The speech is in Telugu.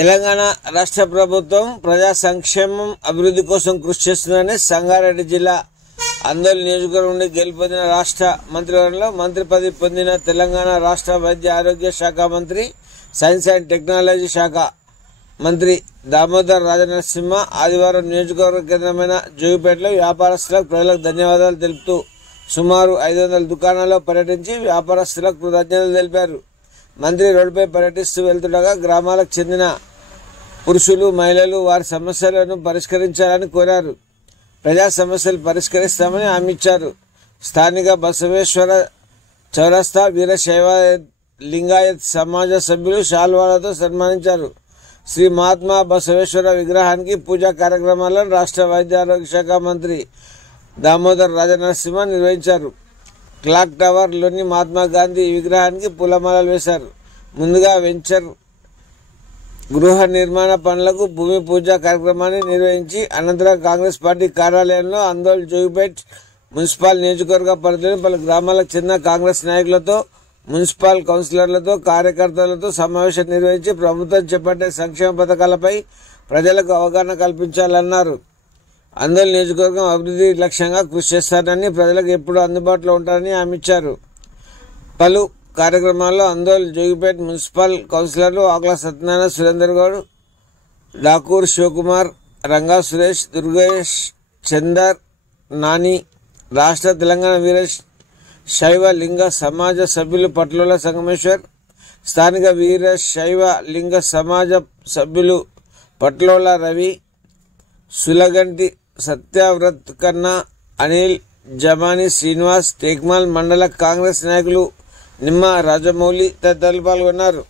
తెలంగాణ రాష్ట్ర ప్రభుత్వం ప్రజా సంక్షేమం అభివృద్ధి కోసం కృషి చేస్తుందని సంగారెడ్డి జిల్లా అందోల్ నియోజకవర్గం నుండి గెలుపొందిన రాష్ట్ర మంత్రివర్గంలో మంత్రి పదవి పొందిన తెలంగాణ రాష్ట్ర వైద్య ఆరోగ్య శాఖ మంత్రి, సైన్స్ అండ్ టెక్నాలజీ శాఖ మంత్రి దామోదర్ రాజనరసింహ ఆదివారం నియోజకవర్గ కేంద్రమైన జోగిపేటలో వ్యాపారస్తులకు ప్రజలకు ధన్యవాదాలు తెలుపుతూ సుమారు 500 దుకాణాల్లో పర్యటించి వ్యాపారస్తులకు కృతజ్ఞతలు తెలిపారు. మంత్రి రోడ్డుపై పర్యటిస్తూ వెళ్తుండగా గ్రామాలకు చెందిన పురుషులు, మహిళలు వారి సమస్యలను పరిష్కరించాలని కోరారు. ప్రజా సమస్యలు పరిష్కరిస్తామని హామీ ఇచ్చారు. స్థానిక బసవేశ్వర చౌరస్తా వీరశైవ లింగాయత్ సమాజ సభ్యులు శాల్వాలతో సన్మానించారు. శ్రీ మహాత్మా బసవేశ్వర విగ్రహానికి పూజా కార్యక్రమాలను రాష్ట్ర వైద్య ఆరోగ్య శాఖ మంత్రి దామోదర్ రాజనరసింహ నిర్వహించారు. క్లాక్ టవర్ లోని మహాత్మా గాంధీ విగ్రహానికి పూలమాలలు వేశారు. ముందుగా వెంచర్ గృహ నిర్మాణ పనులకు భూమి పూజ కార్యక్రమాన్ని నిర్వహించి అనంతరం కాంగ్రెస్ పార్టీ కార్యాలయంలో అందోల్ జోగిపేట్ మున్సిపల్ నియోజకవర్గ పరిధిలోని పలు గ్రామాలకు చెందిన కాంగ్రెస్ నాయకులతో, మున్సిపల్ కౌన్సిలర్లతో, కార్యకర్తలతో సమావేశం నిర్వహించి ప్రభుత్వం చేపట్టే సంక్షేమ పథకాలపై ప్రజలకు అవగాహన కల్పించాలన్నారు. అందోల్ నియోజకవర్గం అభివృద్ధి లక్ష్యంగా కృషి చేస్తారని, ప్రజలకు ఎప్పుడూ అందుబాటులో ఉంటారని హామీ ఇచ్చారు. పలు కార్యక్రమాల్లో అందోల్ జోగిపేట్ మున్సిపల్ కౌన్సిలర్లు ఆకుల సత్యనారాయణ, సురేందర్ గౌడ్, డాకూర్ శివకుమార్, రంగా సురేష్, దుర్గేష్, చందర్, నాని, రాష్ట్ర తెలంగాణ వీరశైవ లింగ సమాజ సభ్యులు పట్లోల సంగమేశ్వర్, స్థానిక వీరశైవ లింగ సమాజ సభ్యులు పట్లోల రవి, సులగంటి సత్యవ్రత్ కన్నా, అనిల్, జమాని శ్రీనివాస్, టేక్మాల్ మండల కాంగ్రెస్ నాయకులు నిమ్మ రాజమౌళి తదితరులు పాల్గొన్నారు.